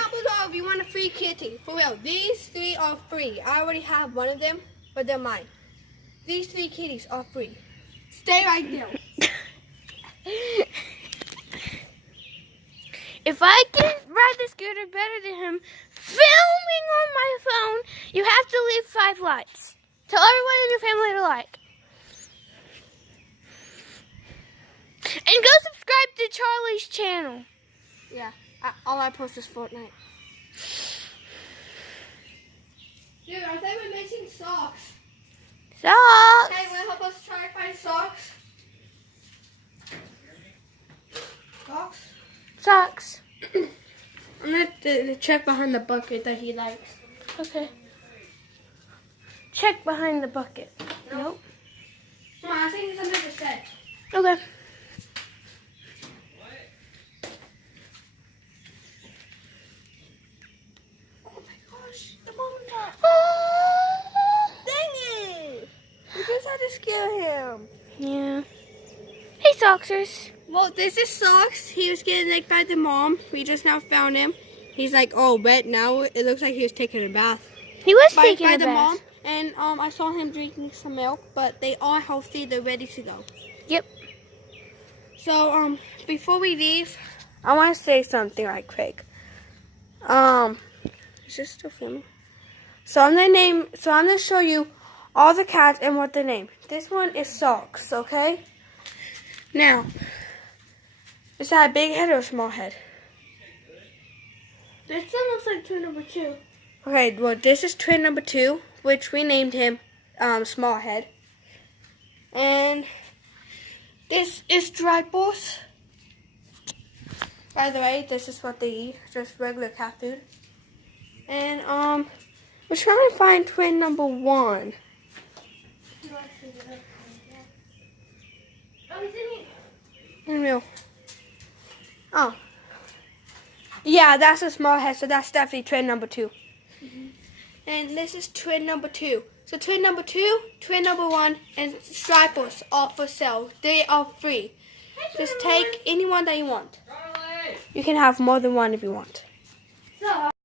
down below if you want a free kitty. For real, these 3 are free. I already have one of them, but they're mine. These 3 kitties are free. Stay right there. If I can ride the scooter better than him filming on my phone, you have to leave 5 likes. Tell everyone in your family to like. And go subscribe to Charlie's channel. Yeah, all I post is Fortnite. Dude, I think we're missing socks. Socks. Hey, will you help us try to find socks? Socks? Socks. I'm going to check behind the bucket that he likes. Okay. Check behind the bucket. Nope. Come on, I think it's under the shed. Okay. Oh my gosh, the mom got. Oh. Dang it! We just had to scare him. Yeah. Hey, Socksers. Well, this is Socks. He was getting licked by the mom. We just now found him. He's like all wet now. It looks like he was taking a bath. He was by taking a the bath. mom. And I saw him drinking some milk, but they are healthy. They're ready to go. Yep. So before we leave, I want to say something right quick. Is this still filming? So I'm gonna show you all the cats and what they name. This one is Socks, okay? Now, is that a big head or a small head? This one looks like twin number 2. Okay, well this is twin number 2, which we named him Small Head. And this is Drybos. By the way, this is what they eat, just regular cat food. And we're trying to find twin number 1. Oh, he's in here. In real. Oh. Yeah, that's a small head, so that's definitely twin number 2. And this is twin number 2. So twin number 2, twin number 1, and Stripers are for sale. They are free. Just take any one that you want. You can have more than one if you want.